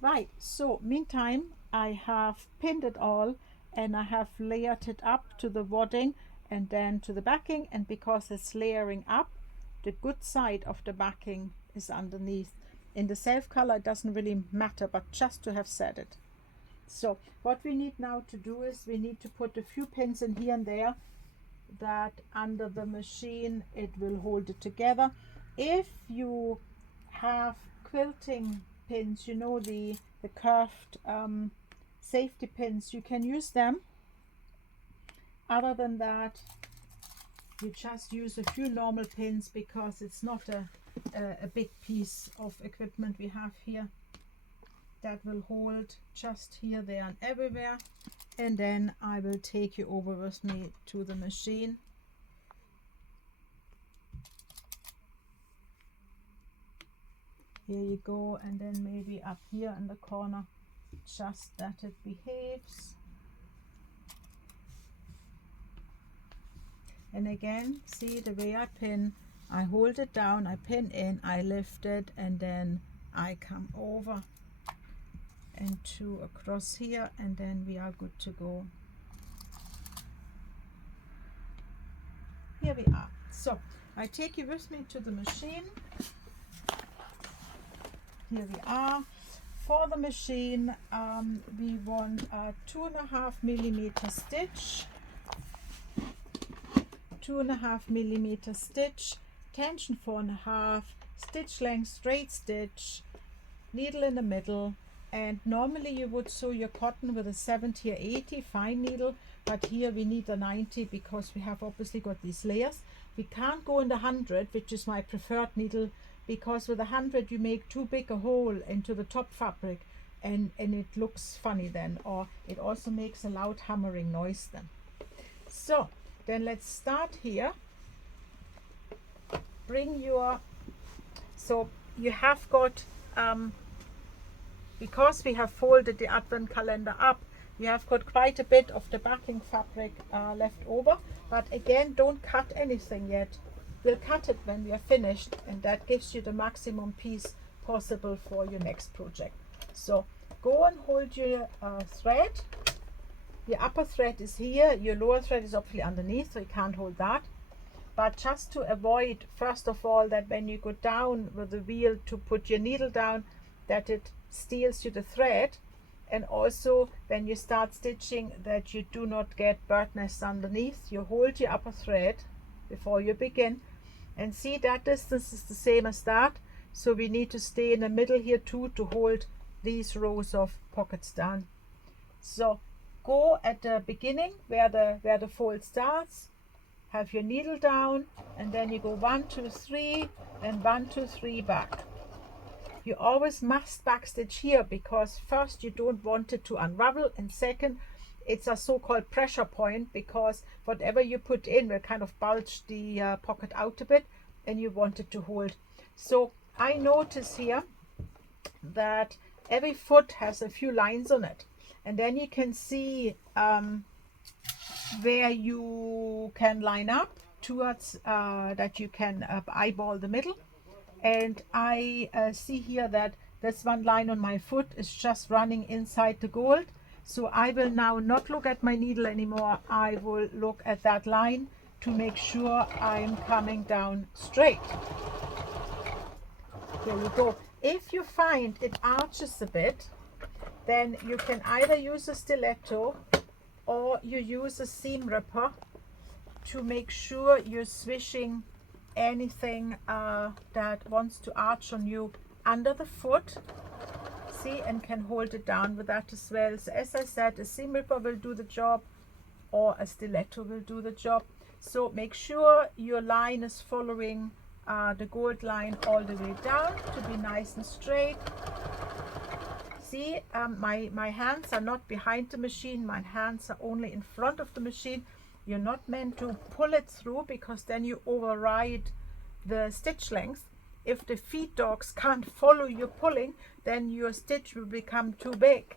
Right, so meantime I have pinned it all and I have layered it up to the wadding and then to the backing, and because it's layering up, the good side of the backing is underneath. In the self color it doesn't really matter, but just to have said it. So what we need now to do is we need to put a few pins in here and there that under the machine it will hold it together. If you have quilting pins, you know, the curved safety pins, you can use them. Other than that, you just use a few normal pins because it's not a big piece of equipment we have here that will hold just here, there and everywhere. And then I will take you over with me to the machine. Here you go, and then maybe up here in the corner, just that it behaves. And again, see the way I pin, I hold it down, I pin in, I lift it, and then I come over and two across here, and then we are good to go. Here we are. So I take you with me to the machine. Here we are. For the machine, we want a 2.5 millimeter stitch, 2.5 millimeter stitch, tension 4.5, stitch length straight stitch, needle in the middle. And normally you would sew your cotton with a 70 or 80 fine needle, but here we need a 90 because we have obviously got these layers. We can't go in the 100, which is my preferred needle, because with 100 you make too big a hole into the top fabric and it looks funny then, or it also makes a loud hammering noise then. So then let's start here. Bring your, so you have got because we have folded the advent calendar up, you have got quite a bit of the backing fabric left over, but again, don't cut anything yet. We'll cut it when we are finished, and that gives you the maximum piece possible for your next project. So go and hold your thread. Your upper thread is here, your lower thread is obviously underneath, so you can't hold that. But just to avoid, first of all, that when you go down with the wheel to put your needle down, that it steals you the thread, and also when you start stitching that you do not get bird nests underneath, you hold your upper thread before you begin, and see that distance is the same as that, so we need to stay in the middle here too to hold these rows of pockets down. So go at the beginning where the fold starts, have your needle down, and then you go 1 2 3 and 1 2 3 back. You always must backstitch here because first you don't want it to unravel, and second it's a so-called pressure point because whatever you put in will kind of bulge the pocket out a bit and you want it to hold. So I notice here that every foot has a few lines on it, and then you can see where you can line up towards that you can eyeball the middle. And I see here that this one line on my foot is just running inside the gold. So I will now not look at my needle anymore. I will look at that line to make sure I'm coming down straight. Here you go. If you find it arches a bit, then you can either use a stiletto or you use a seam ripper to make sure you're swishing anything that wants to arch on you under the foot, see, and can hold it down with that as well. So as I said, a seam ripper will do the job or a stiletto will do the job. So make sure your line is following the gold line all the way down to be nice and straight. See, my hands are not behind the machine, my hands are only in front of the machine. You're not meant to pull it through because then you override the stitch length. If the feed dogs can't follow you pulling, then your stitch will become too big,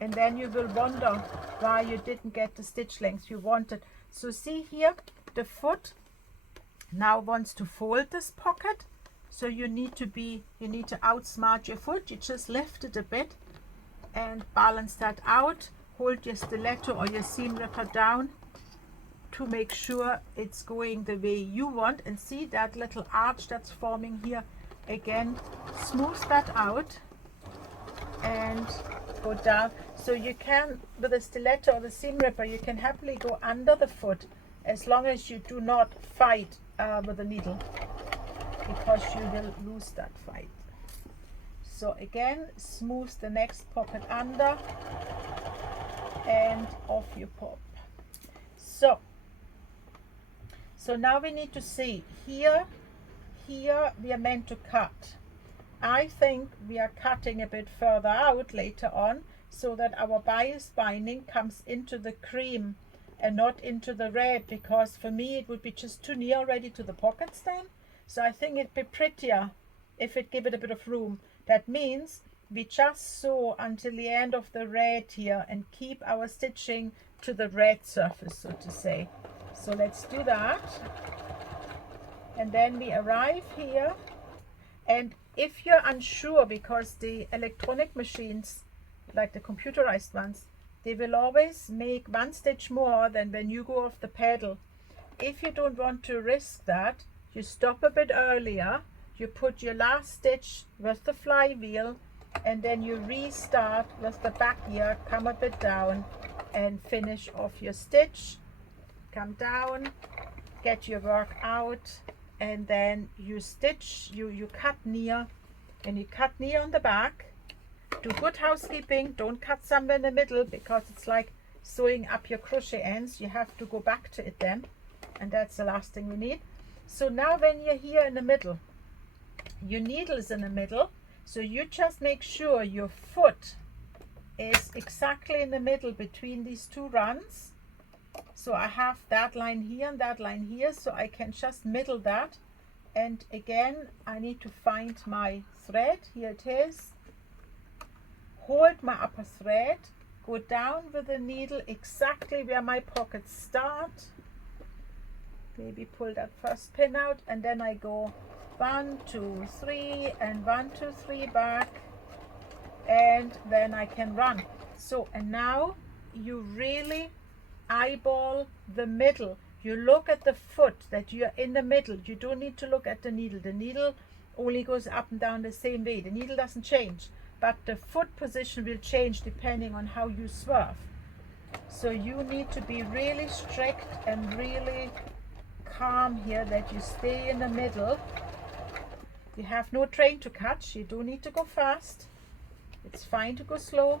and then you will wonder why you didn't get the stitch length you wanted. So see here, the foot now wants to fold this pocket, so you need to outsmart your foot. You just lift it a bit and balance that out. Hold your stiletto or your seam ripper down to make sure it's going the way you want, and see that little arch that's forming here. Again, smooth that out and go down. So you can, with the stiletto or the seam ripper, you can happily go under the foot as long as you do not fight with the needle, because you will lose that fight. So again, smooth the next pocket under and off you pop. So now we need to see here we are meant to cut. I think we are cutting a bit further out later on, so that our bias binding comes into the cream and not into the red, because for me it would be just too near already to the pockets then. So I think it'd be prettier if it give it a bit of room. That means we just sew until the end of the red here and keep our stitching to the red surface, so to say. So let's do that. And then we arrive here, and if you're unsure, because the electronic machines, like the computerized ones, they will always make one stitch more than when you go off the pedal. If you don't want to risk that, you stop a bit earlier, you put your last stitch with the flywheel, and then you restart with the back here, come a bit down and finish off your stitch. Come down, get your work out, and then you stitch, you cut near, and you cut near on the back. Do good housekeeping, don't cut somewhere in the middle, because it's like sewing up your crochet ends. You have to go back to it then, and that's the last thing we need. So now when you're here in the middle, your needle is in the middle, so you just make sure your foot is exactly in the middle between these two runs. So I have that line here and that line here, so I can just middle that. And again, I need to find my thread. Here it is. Hold my upper thread, go down with the needle exactly where my pockets start. Maybe pull that first pin out, and then I go 1, 2, 3, and 1, 2, 3 back, and then I can run. So, and now you really eyeball the middle. You look at the foot that you're in the middle. You don't need to look at the needle. The needle only goes up and down the same way. The needle doesn't change, but the foot position will change depending on how you swerve. So you need to be really strict and really calm here, that you stay in the middle. You have no train to catch. You don't need to go fast. It's fine to go slow.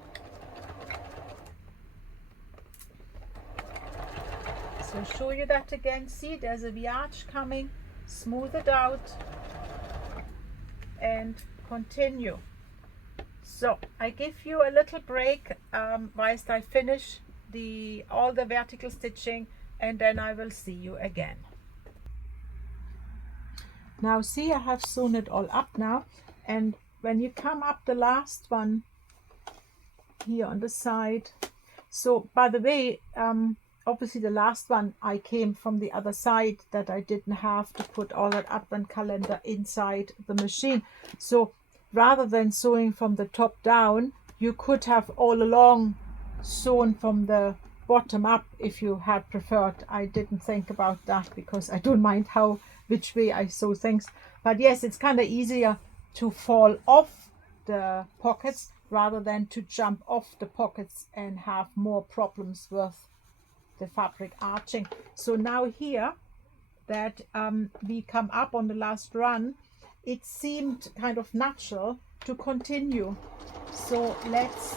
So show you that again. See, there's a V-arch coming. Smooth it out and continue. So I give you a little break whilst I finish all the vertical stitching, and then I will see you again. Now see, I have sewn it all up now, and when you come up the last one here on the side, so by the way, obviously the last one I came from the other side, that I didn't have to put all that advent calendar inside the machine. So rather than sewing from the top down, you could have all along sewn from the bottom up if you had preferred. I didn't think about that because I don't mind which way I sew things. But yes, it's kind of easier to fall off the pockets rather than to jump off the pockets and have more problems with the fabric arching. So now here that we come up on the last run, it seemed kind of natural to continue. So let's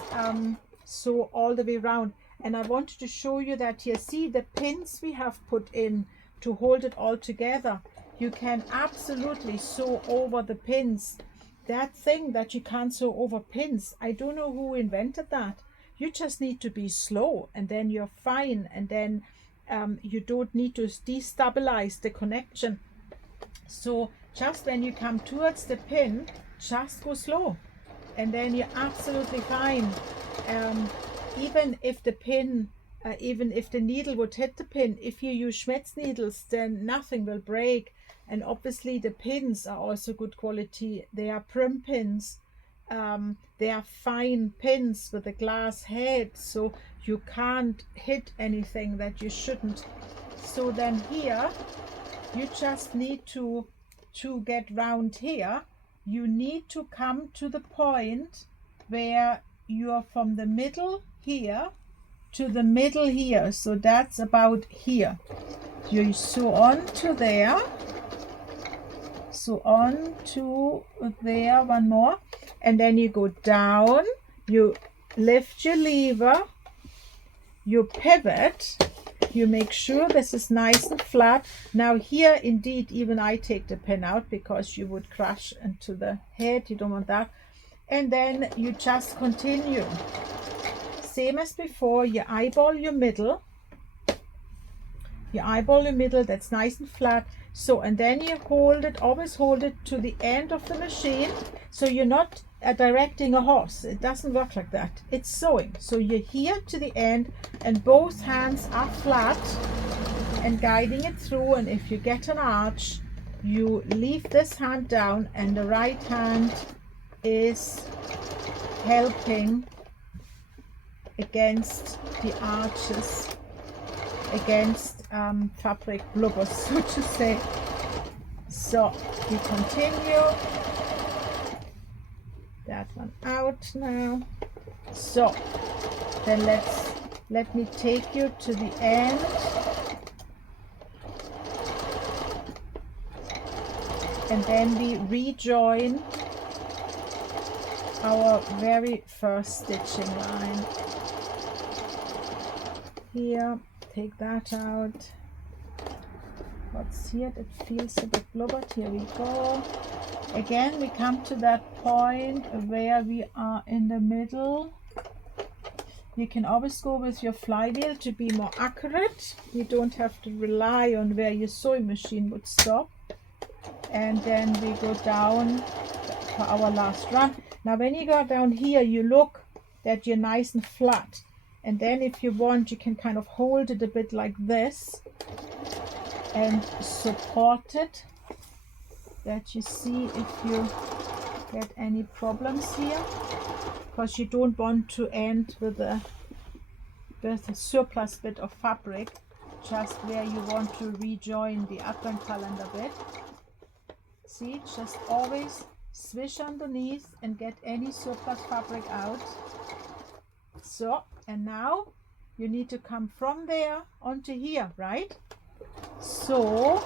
sew all the way around. And I wanted to show you that here, see the pins we have put in to hold it all together. You can absolutely sew over the pins. That thing that you can't sew over pins, I don't know who invented that. You just need to be slow, and then you're fine, and then you don't need to destabilize the connection. So just when you come towards the pin, just go slow, and then you're absolutely fine. Even if the pin, even if the needle would hit the pin, if you use Schmetz needles, then nothing will break. And obviously the pins are also good quality. They are prim pins. they are fine pins with a glass head, so you can't hit anything that you shouldn't. So then here you just need to get round here, you need to come to the point where you're from the middle here to the middle here. So that's about here. You sew on to there, so on to there, one more, and then you go down, you lift your lever, you pivot, you make sure this is nice and flat. Now here indeed even I take the pin out because you would crash into the head, you don't want that. And then you just continue same as before, you eyeball your middle, that's nice and flat. So, and then you hold it, always hold it to the end of the machine. So you're not directing a horse. It doesn't work like that. It's sewing. So you're here to the end and both hands are flat and guiding it through. And if you get an arch, you leave this hand down and the right hand is helping against the arches, against fabric blubbers, so to say. So we continue that one out now. So then let me take you to the end, and then we rejoin our very first stitching line here. Take that out. Let's see it. It feels a bit blubbered. Here we go. Again, we come to that point where we are in the middle. You can always go with your flywheel to be more accurate. You don't have to rely on where your sewing machine would stop. And then we go down for our last run. Now when you go down here, you look that you're nice and flat. And then if you want, you can kind of hold it a bit like this and support it, that you see if you get any problems here, because you don't want to end with a surplus bit of fabric, just where you want to rejoin the advent calendar bit. See, just always swish underneath and get any surplus fabric out. So, and now you need to come from there onto here, right? So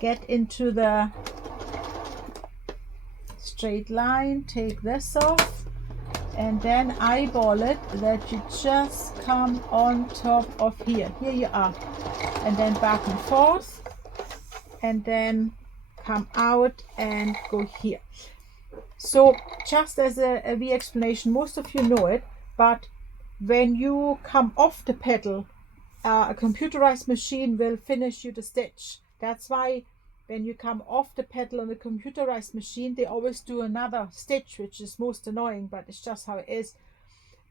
get into the straight line, take this off, and then eyeball it that you just come on top of here. Here you are, and then back and forth, and then come out and go here. So just as a wee explanation, most of you know it, but when you come off the pedal, a computerized machine will finish you the stitch. That's why when you come off the pedal on a computerized machine, they always do another stitch, which is most annoying, but it's just how it is.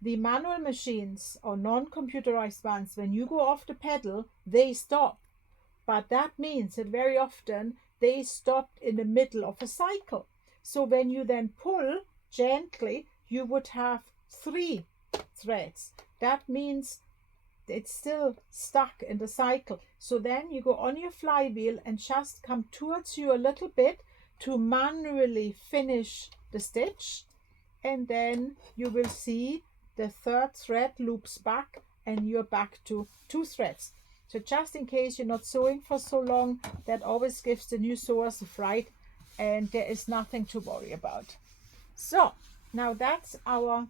The manual machines or non-computerized ones, when you go off the pedal, they stop. But that means that very often they stopped in the middle of a cycle. So when you then pull gently, you would have 3 threads. That means it's still stuck in the cycle. So then you go on your flywheel and just come towards you a little bit to manually finish the stitch, and then you will see the 3rd thread loops back and you're back to 2 threads. So just in case you're not sewing for so long, that always gives the new sewers a fright, and there is nothing to worry about. So now that's our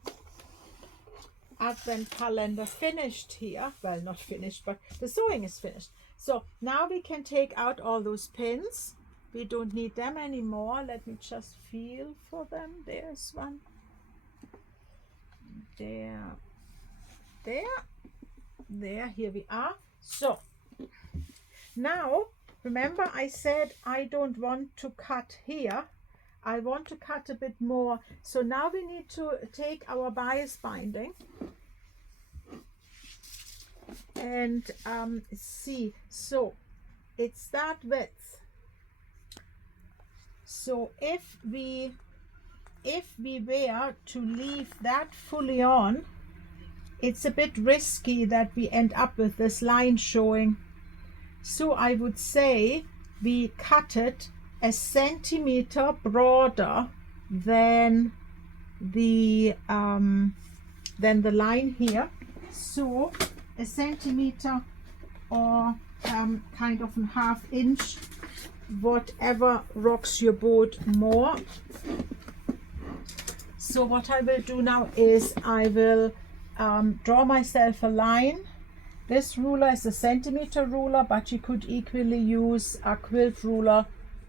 advent calendar finished here. Well, not finished, but the sewing is finished. So now we can take out all those pins. We don't need them anymore. Let me just feel for them. There's one. There. Here we are. So now remember I said I don't want to cut here. I want to cut a bit more. So now we need to take our bias binding and see. So it's that width. So if we if we were to leave that fully on, it's a bit risky that we end up with this line showing. So I would say we cut it a centimeter broader than the line here. So a centimeter or kind of a ½ inch, whatever rocks your boat more. So what I will do now is I will draw myself a line. This ruler is a centimeter ruler, but you could equally use a quilt ruler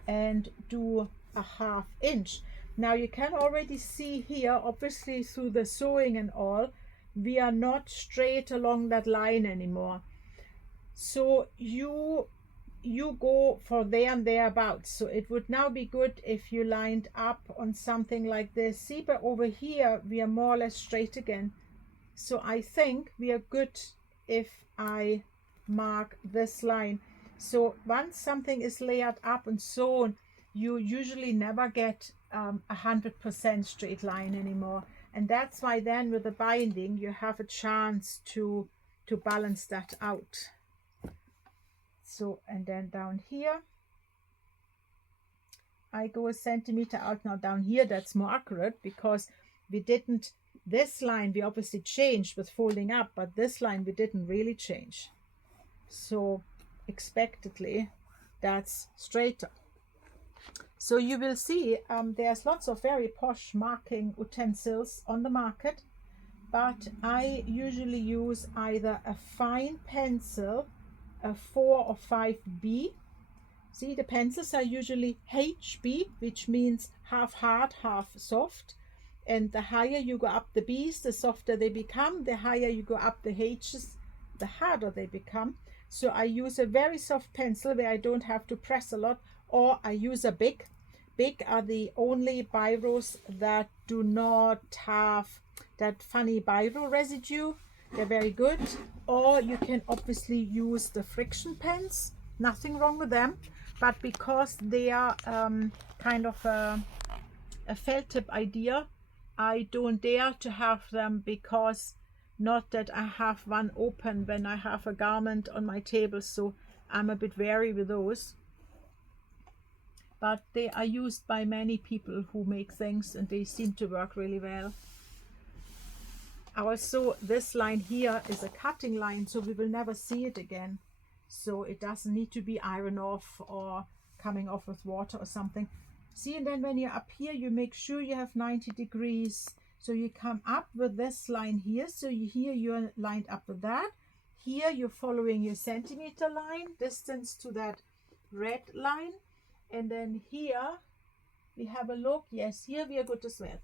and do a ½ inch. Now you can already see here, obviously through the sewing and all, we are not straight along that line anymore. So you go for there and thereabouts. So it would now be good if you lined up on something like this. See, but over here we are more or less straight again. So I think we are good if I mark this line. So once something is layered up and sewn, you usually never get 100% straight line anymore. And that's why then with the binding, you have a chance to balance that out. So, and then down here, I go a centimeter out. Now down here, that's more accurate because we didn't, this line we obviously changed with folding up, but this line we didn't really change. So expectedly, that's straighter. So you will see there's lots of very posh marking utensils on the market, but I usually use either a fine pencil, a 4 or 5B. See, the pencils are usually HB, which means half hard, half soft. And the higher you go up the B's, the softer they become. The higher you go up the H's, the harder they become. So I use a very soft pencil where I don't have to press a lot, or I use a Bic. Bic are the only biros that do not have that funny biro residue. They're very good. Or you can obviously use the friction pens. Nothing wrong with them. But because they are kind of a felt tip idea, I don't dare to have them, because not that I have one open when I have a garment on my table, so I'm a bit wary with those. But they are used by many people who make things, and they seem to work really well. Also, this line here is a cutting line, so we will never see it again. So it doesn't need to be ironed off or coming off with water or something. See, and then when you're up here, you make sure you have 90 degrees. So you come up with this line here. So here you're lined up with that. Here you're following your centimeter line, distance to that red line. And then here we have a look. Yes, here we are good as well.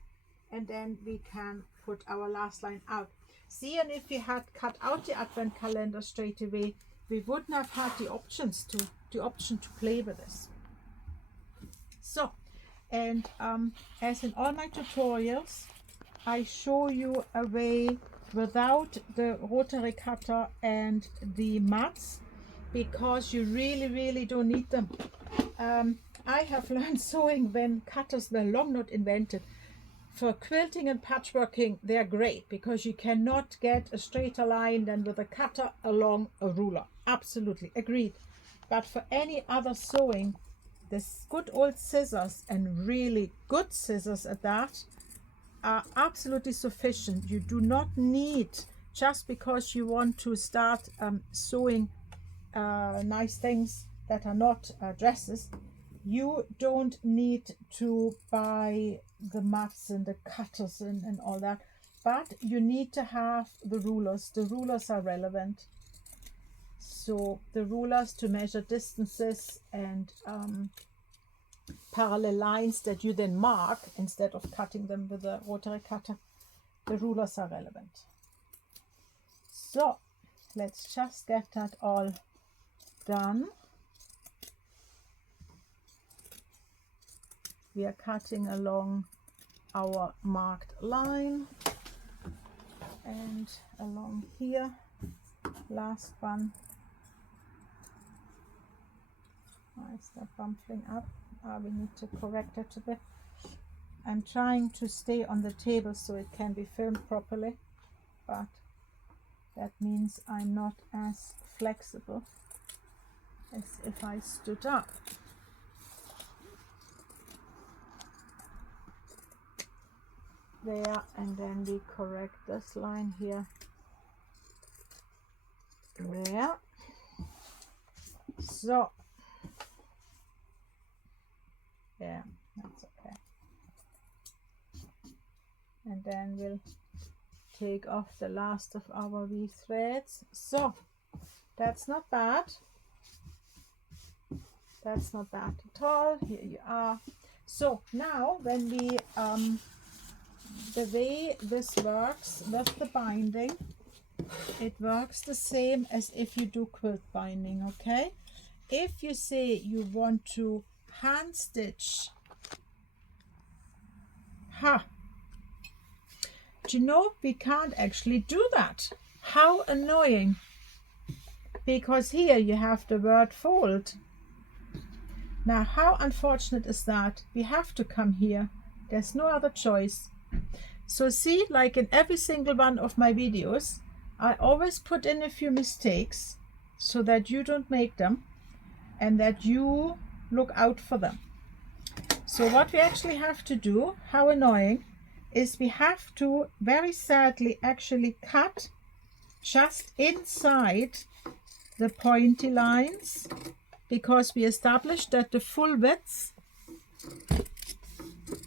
And then we can put our last line out. See, and if we had cut out the advent calendar straight away, we wouldn't have had the option to play with this. So, and as in all my tutorials, I show you a way without the rotary cutter and the mats, because you really don't need them. I have learned sewing when cutters were long not invented. For quilting and patchworking, they're great because you cannot get a straighter line than with a cutter along a ruler. Absolutely agreed. But for any other sewing, this good old scissors, and really good scissors at that, are absolutely sufficient. You do not need, just because you want to start sewing nice things that are not dresses, you don't need to buy the mats and the cutters and all that, but you need to have the rulers. The rulers are relevant. So the rulers to measure distances and parallel lines that you then mark instead of cutting them with a rotary cutter. The rulers are relevant. So let's just get that all done. We are cutting along our marked line and along here, last one. Why is that bumping up? We need to correct it a bit. I'm trying to stay on the table so it can be filmed properly, but that means I'm not as flexible as if I stood up. There, and then we correct this line here. There. So, yeah, that's okay. And then we'll take off the last of our V threads. So, that's not bad. That's not bad at all. Here you are. So now when we the way this works with the binding, it works the same as if you do quilt binding, okay? If you say you want to hand stitch, do you know we can't actually do that? How annoying, because here you have the word fold. Now how unfortunate is that? We have to come here, there's no other choice. So see, like in every single one of my videos, I always put in a few mistakes so that you don't make them and that you look out for them. So what we actually have to do, how annoying, is we have to very sadly actually cut just inside the pointy lines, because we established that the full width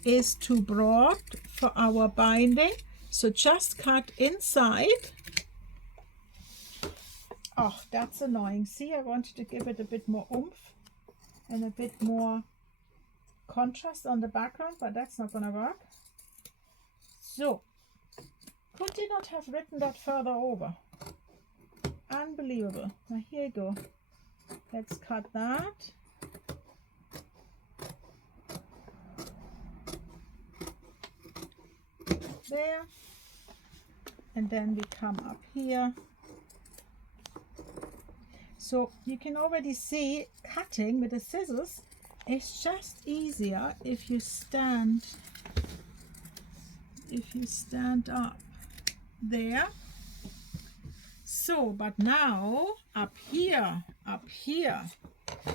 is too broad for our binding. So just cut inside. Oh, that's annoying. See, I wanted to give it a bit more oomph and a bit more contrast on the background, but that's not gonna work. So, could you not have written that further over? Unbelievable. Now here you go. Let's cut that. There. And then we come up here. So you can already see cutting with the scissors is just easier if you stand up there. So, but now up here,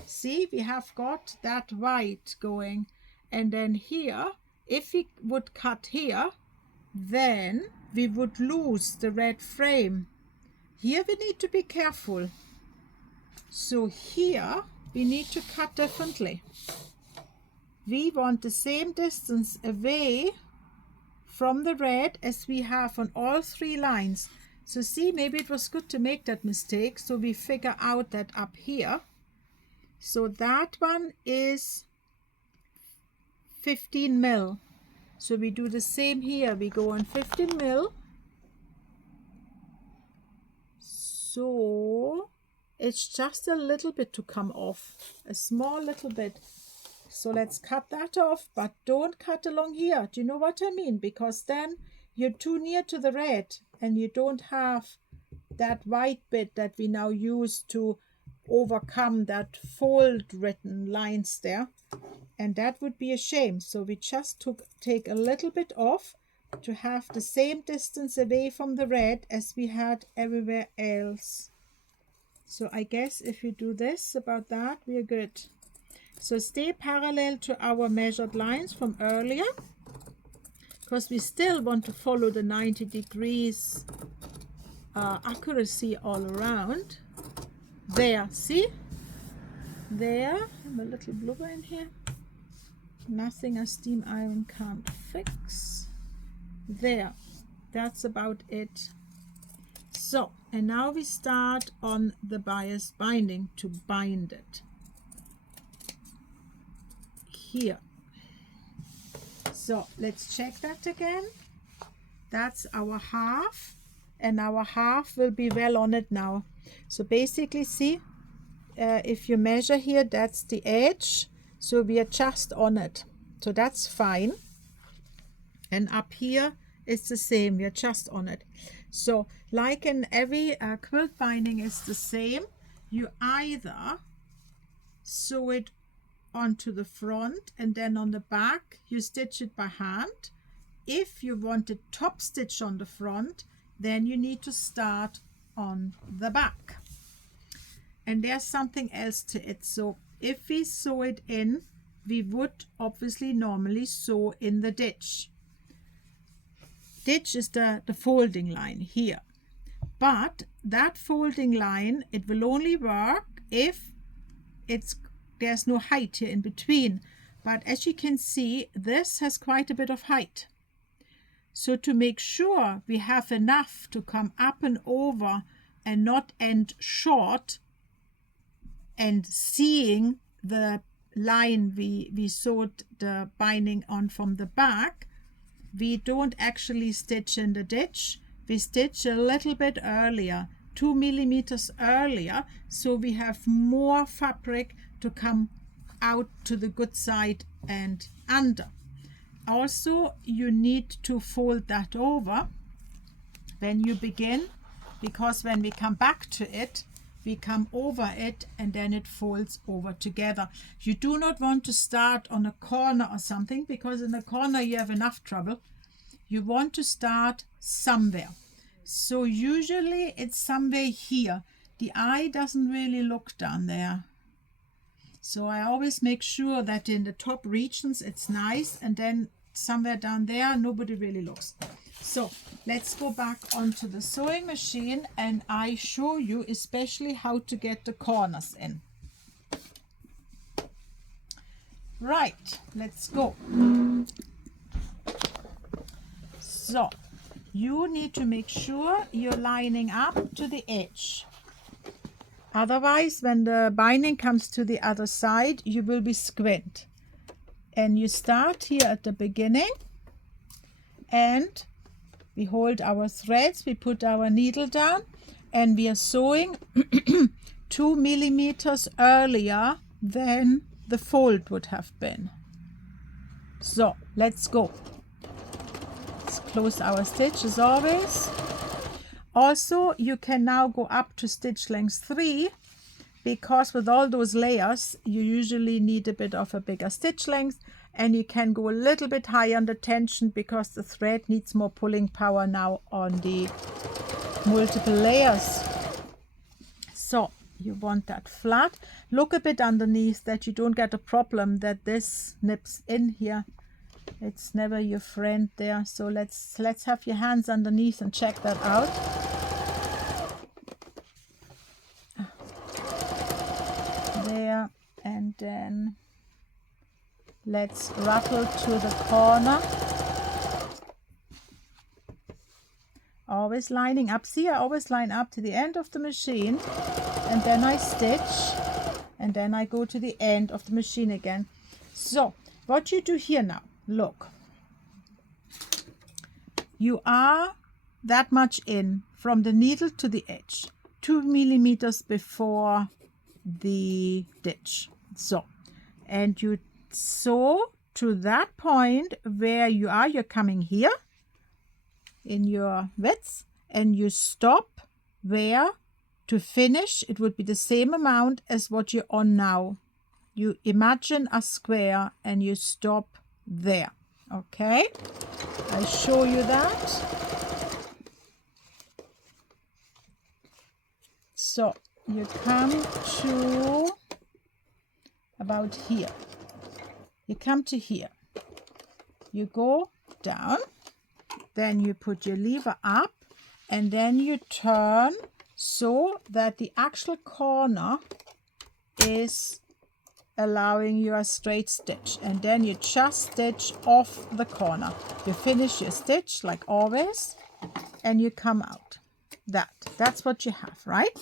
see, we have got that white going, and then here, if we would cut here, then we would lose the red frame. Here we need to be careful. So here we need to cut differently. We want the same distance away from the red as we have on all three lines. So see, maybe it was good to make that mistake. So we figure out that up here. So that one is 15 mil. So we do the same here. We go on 15 mil. So it's just a little bit to come off, a small little bit. So let's cut that off, but don't cut along here. Do you know what I mean? Because then you're too near to the red and you don't have that white bit that we now use to overcome that fold written lines there. And that would be a shame. So we just take a little bit off to have the same distance away from the red as we had everywhere else. So I guess if we do this about that, we are good. So stay parallel to our measured lines from earlier, because we still want to follow the 90 degrees accuracy all around. There, see? There, I have a little blubber in here. Nothing a steam iron can't fix. There, that's about it. So, and now we start on the bias binding to bind it. Here. So let's check that again. That's our half, and our half will be well on it now. So basically, see, if you measure here, that's the edge. So we are just on it. So that's fine. And up here, it's the same. We are just on it. So like in every quilt binding is the same. You either sew it onto the front, and then on the back you stitch it by hand. If you want a top stitch on the front, then you need to start on the back. And there's something else to it. So if we sew it in, we would obviously normally sew in the ditch. Ditch is the folding line here. But that folding line, it will only work if there's no height here in between. But as you can see, this has quite a bit of height. So to make sure we have enough to come up and over and not end short and seeing the line we sewed the binding on from the back, we don't actually stitch in the ditch. We stitch a little bit earlier, 2 millimeters earlier, so we have more fabric to come out to the good side and under. Also, you need to fold that over when you begin, because when we come back to it, we come over it and then it folds over together. You do not want to start on a corner or something, because in the corner you have enough trouble. You want to start somewhere. So usually it's somewhere here. The eye doesn't really look down there. So I always make sure that in the top regions it's nice, and then somewhere down there nobody really looks. So let's go back onto the sewing machine and I show you especially how to get the corners in. Right, let's go. So you need to make sure you're lining up to the edge. Otherwise, when the binding comes to the other side, you will be squint. And you start here at the beginning, and we hold our threads, we put our needle down, and we are sewing 2 millimeters earlier than the fold would have been. So let's go. Let's close our stitch as always. Also, you can now go up to stitch length 3, because with all those layers you usually need a bit of a bigger stitch length, and you can go a little bit higher on the tension because the thread needs more pulling power now on the multiple layers. So you want that flat. Look a bit underneath that you don't get a problem that this nips in here. It's never your friend there. So let's have your hands underneath and check that out. There, and then let's ruffle to the corner. Always lining up. See, I always line up to the end of the machine, and then I stitch, and then I go to the end of the machine again. So what you do here now, look, you are that much in from the needle to the edge, 2 millimeters before the ditch. So, and you sew to that point where you are. You're coming here in your width, and you stop where to finish. It would be the same amount as what you're on now. You imagine a square and you stop there. Okay, I show you that. So you come to about here. You come to here. You go down. Then you put your lever up, and then you turn so that the actual corner is allowing you a straight stitch, and then you just stitch off the corner. You finish your stitch like always, and you come out. That's what you have, right?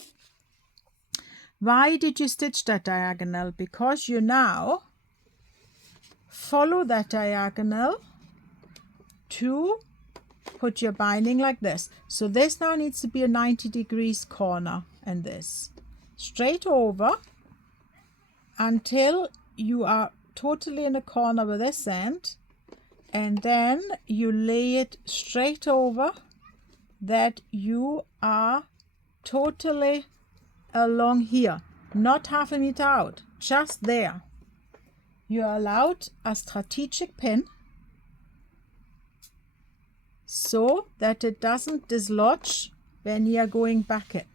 Why did you stitch that diagonal? Because you now follow that diagonal to put your binding like this. So this now needs to be a 90 degrees corner, and this straight over until you are totally in the corner with this end, and then you lay it straight over that you are totally along here, not half a meter out, just there. you're allowed a strategic pin so that it doesn't dislodge when you are going back in.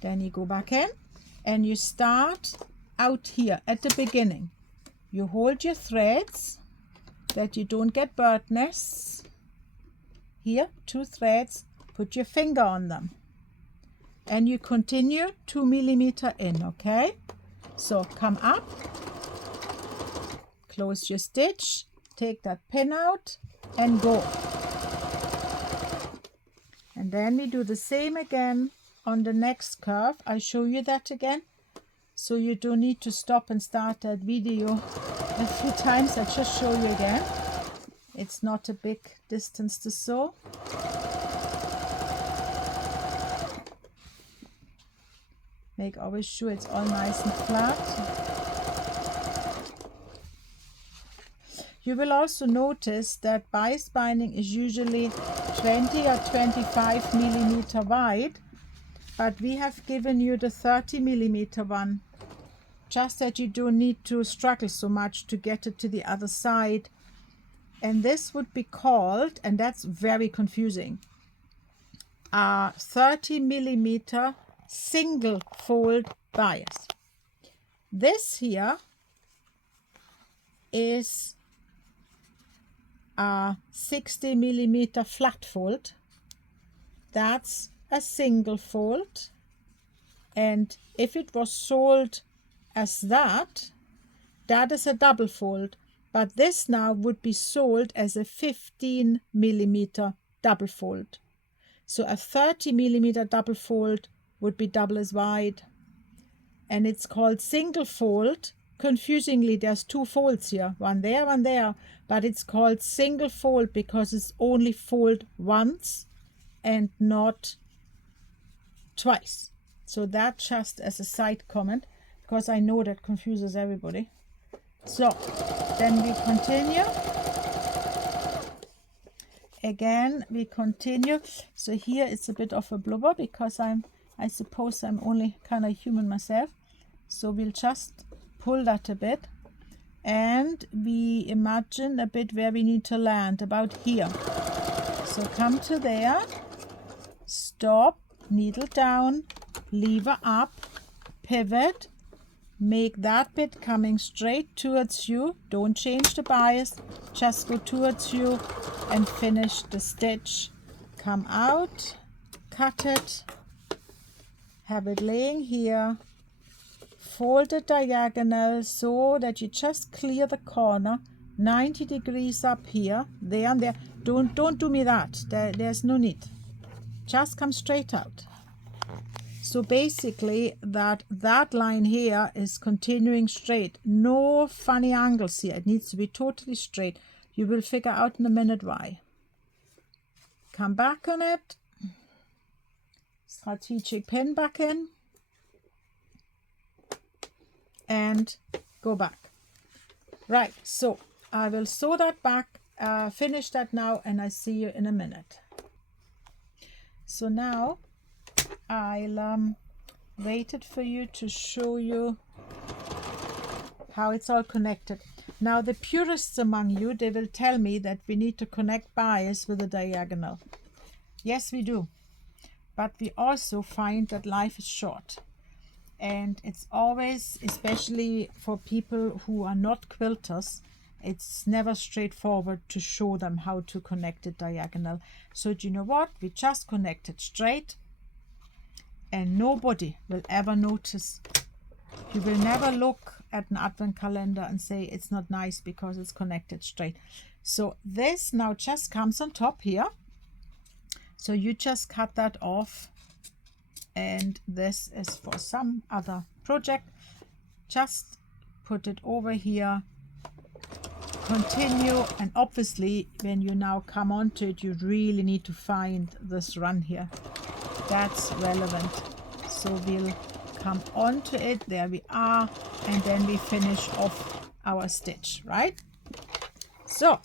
Then you go back in and you start out here at the beginning. You hold your threads that you don't get bird nests. Here, 2 threads, put your finger on them. And you continue 2 millimeter in, okay? So come up, close your stitch, take that pin out and go. And then we do the same again on the next curve. I'll show you that again, so you don't need to stop and start that video a few times. I'll just show you again. It's not a big distance to sew. Make always sure it's all nice and flat. You will also notice that bias binding is usually 20 or 25 millimeter wide, but we have given you the 30 millimeter one, just that you don't need to struggle so much to get it to the other side. And this would be called, and that's very confusing, a 30 millimeter single fold bias. This here is a 60 millimeter flat fold. That's a single fold, and if it was sold as that, that is a double fold, but this now would be sold as a 15 millimeter double fold. So a 30 millimeter double fold would be double as wide, and it's called single fold. Confusingly, there's 2 folds here, one there, but it's called single fold because it's only fold once and not twice. So that just as a side comment, because I know that confuses everybody. So then we continue. Again, we continue. So here it's a bit of a blubber because I suppose I'm only kind of human myself. So we'll just pull that a bit, and we imagine a bit where we need to land, about here. So come to there, stop, needle down, lever up, pivot, make that bit coming straight towards you. Don't change the bias, just go towards you and finish the stitch. Come out, cut it, have it laying here, fold it diagonal so that you just clear the corner 90 degrees up here, there and there. Don't do me that. There's no need. Just come straight out. So basically that line here is continuing straight. No funny angles here. It needs to be totally straight. You will figure out in a minute why. Come back on it. Strategic pin back in. And go back. Right, so I will sew that back, finish that now, and I see you in a minute. So now I'll waited for you to show you how it's all connected. Now the purists among you, they will tell me that we need to connect bias with a diagonal. Yes, we do, but we also find that life is short. And it's always, especially for people who are not quilters, it's never straightforward to show them how to connect it diagonal. So do you know what? We just connect it straight, and nobody will ever notice. You will never look at an advent calendar and say it's not nice because it's connected straight. So this now just comes on top here. So you just cut that off. And this is for some other project. Just put it over here, continue, and obviously when you now come onto it, you really need to find this run here. That's relevant. So we'll come onto it, there we are, and then we finish off our stitch, right? So,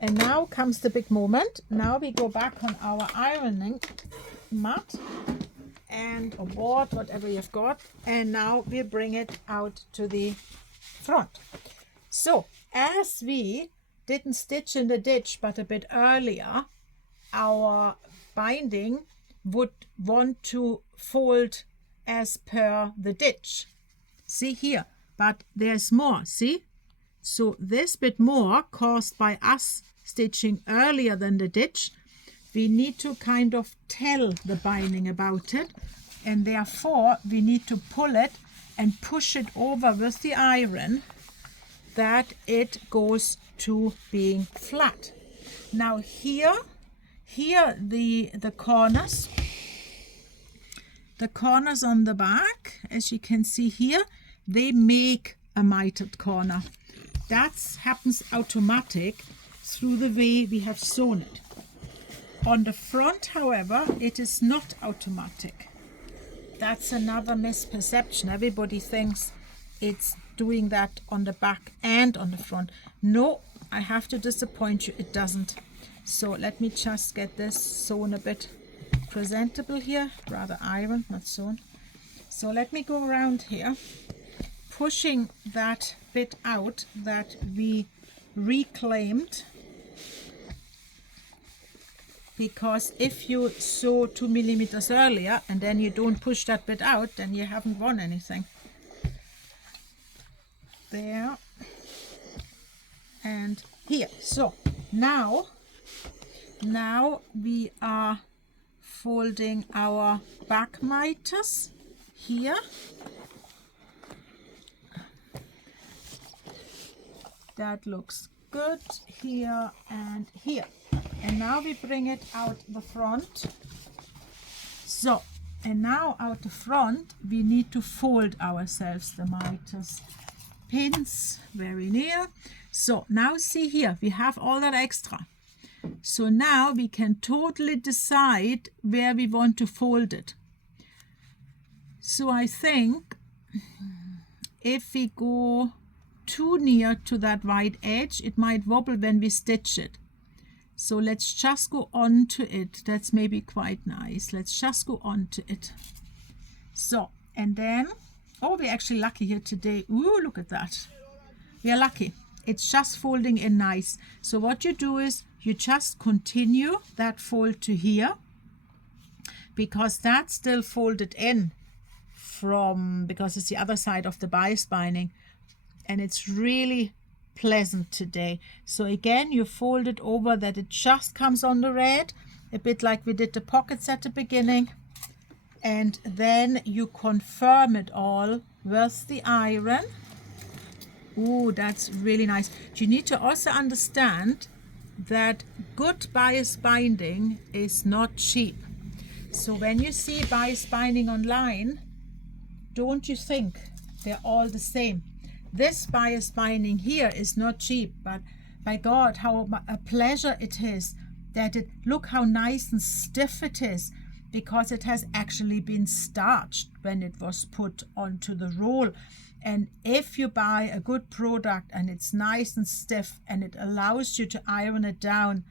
and now comes the big moment. Now we go back on our ironing mat and a board, whatever you've got, and now we bring it out to the front. So as we didn't stitch in the ditch but a bit earlier, our binding would want to fold as per the ditch. See here, but there's more, see? So this bit more caused by us stitching earlier than the ditch, we need to kind of tell the binding about it, and therefore we need to pull it and push it over with the iron that it goes to being flat. Now here the corners on the back, as you can see here, they make a mitered corner. That happens automatic through the way we have sewn it. On the front, however, it is not automatic. That's another misperception. Everybody thinks it's doing that on the back and on the front. No, I have to disappoint you, it doesn't. So let me just get this sewn a bit presentable here, rather iron, not sewn. So let me go around here, pushing that bit out that we reclaimed, because if you sew 2 millimeters earlier and then you don't push that bit out, then you haven't won anything. There and here. So now we are folding our back miters here. That looks good here and here. And now we bring it out the front. So, and now out the front we need to fold ourselves the miters. Pins very near. So now see here, we have all that extra. So now we can totally decide where we want to fold it. So I think if we go too near to that white edge, it might wobble when we stitch it. So let's just go on to it. That's maybe quite nice. Let's just go on to it. So, and then, oh, we're actually lucky here today. Ooh, look at that. We are lucky. It's just folding in nice. So what you do is you just continue that fold to here, because that's still folded in from, because it's the other side of the bias binding, and it's really pleasant today. So again, you fold it over that it just comes on the red, a bit like we did the pockets at the beginning, and then you confirm it all with the iron. Ooh, that's really nice. You need to also understand that good bias binding is not cheap. So when you see bias binding online, don't you think they're all the same. This bias binding here is not cheap, but by God, how a pleasure it is that it, look how nice and stiff it is, because it has actually been starched when it was put onto the roll. And if you buy a good product and it's nice and stiff and it allows you to iron it down,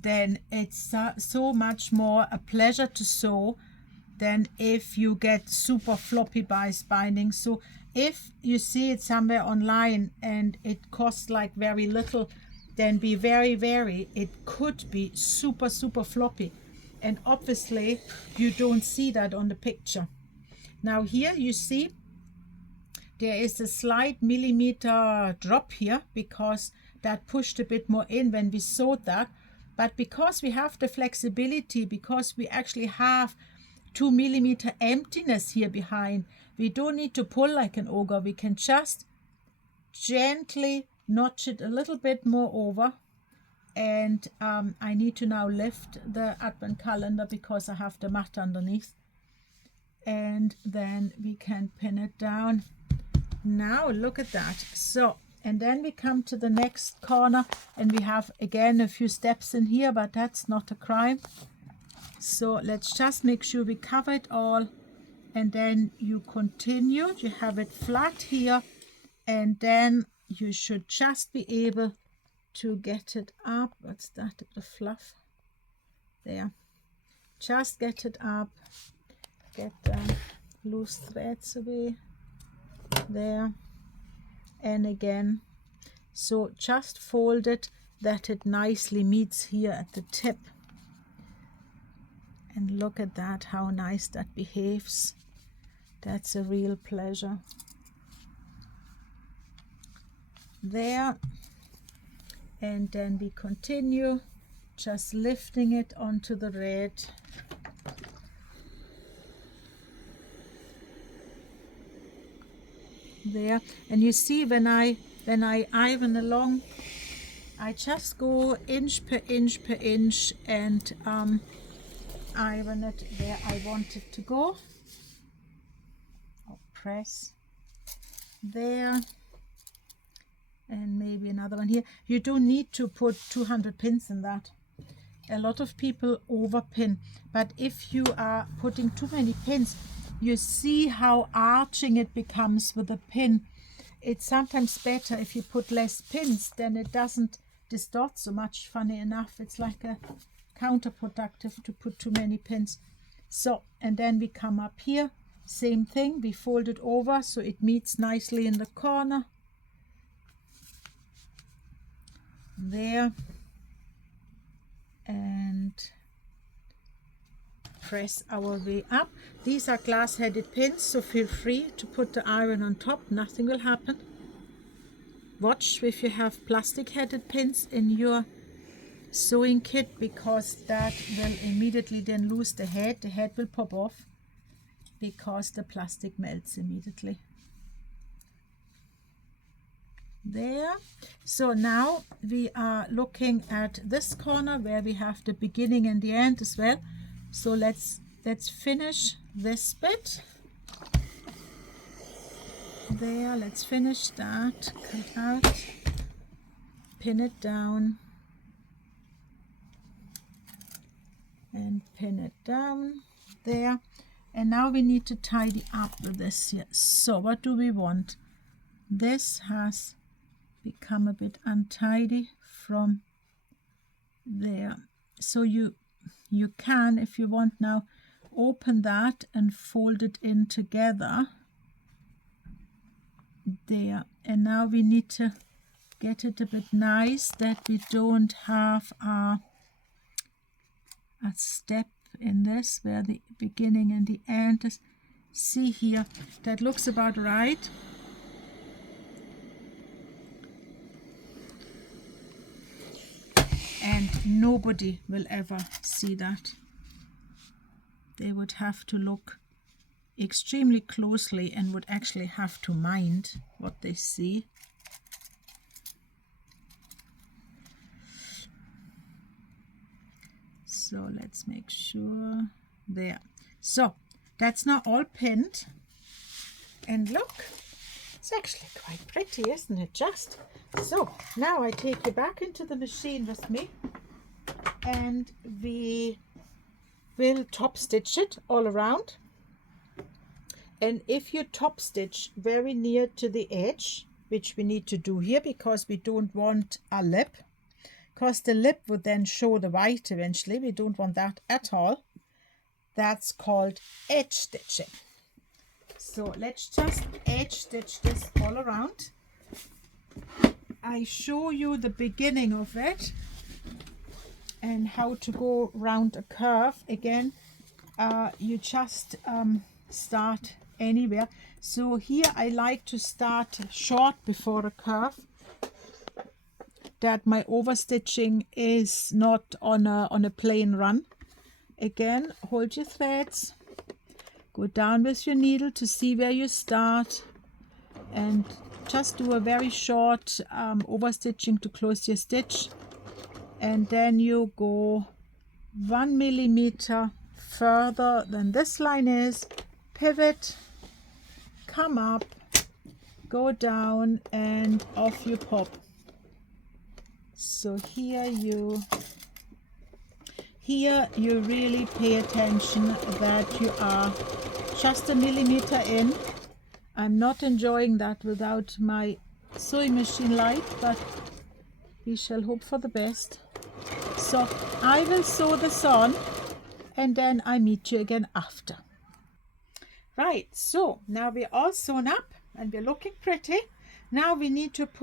then it's so much more a pleasure to sew than if you get super floppy bias binding. So if you see it somewhere online and it costs like very little, then be very wary. It could be super floppy, and obviously you don't see that on the picture. Now here you see there is a slight millimeter drop here because that pushed a bit more in when we sewed that, but because we have the flexibility, because we actually have 2 millimeter emptiness here behind, we don't need to pull like an ogre. We can just gently notch it a little bit more over. And I need to now lift the advent calendar because I have the mat underneath, and then we can pin it down. Now look at that. So, and then we come to the next corner, and we have again a few steps in here, but that's not a crime. So let's just make sure we cover it all, and then you continue. You have it flat here, and then you should just be able to get it up. What's that? The fluff there. Just get it up, get the loose threads away there, and again. So just fold it that it nicely meets here at the tip. And look at that, how nice that behaves. That's a real pleasure. There. And then we continue, just lifting it onto the red. There. And you see, when I iron along, I just go inch per inch per inch and iron it where I want it to go. I'll press there, and maybe another one here. You don't need to put 200 pins in that. A lot of people overpin, but if you are putting too many pins, you see how arching it becomes with a pin. It's sometimes better if you put less pins, then it doesn't distort so much. Funny enough, it's like a counterproductive to put too many pins. So, and then we come up here, same thing, we fold it over so it meets nicely in the corner. There. And press our way up. These are glass-headed pins, so feel free to put the iron on top, nothing will happen. Watch if you have plastic-headed pins in your sewing kit, because that will immediately then lose the head. The head will pop off because the plastic melts immediately. There. So now we are looking at this corner where we have the beginning and the end as well. So let's finish this bit. There, let's finish that. Cut out, pin it down, and pin it down there. And now we need to tidy up with this here. So what do we want? This has become a bit untidy from there. So you can, if you want now, open that and fold it in together. There. And now we need to get it a bit nice that we don't have a step in this where the beginning and the end is. See here, that looks about right. And nobody will ever see that. They would have to look extremely closely and would actually have to mind what they see. So let's make sure. There. So that's now all pinned. And look, it's actually quite pretty, isn't it? Just. So now I take you back into the machine with me, and we will top stitch it all around. And if you top stitch very near to the edge, which we need to do here because we don't want a lip, because the lip would then show the white eventually. We don't want that at all. That's called edge stitching. So let's just edge stitch this all around. I show you the beginning of it and how to go round a curve. Again, you just start anywhere. So here I like to start short before a curve, that my overstitching is not on a plain run. Again, hold your threads, go down with your needle to see where you start, and just do a very short overstitching to close your stitch, and then you go 1 millimeter further than this line is, pivot, come up, go down, and off you pop. So here you really pay attention that you are just a millimeter in. I'm not enjoying that without my sewing machine light, but we shall hope for the best. So I will sew this on, and then I meet you again after. Right, so now we're all sewn up and we're looking pretty. Now we need to put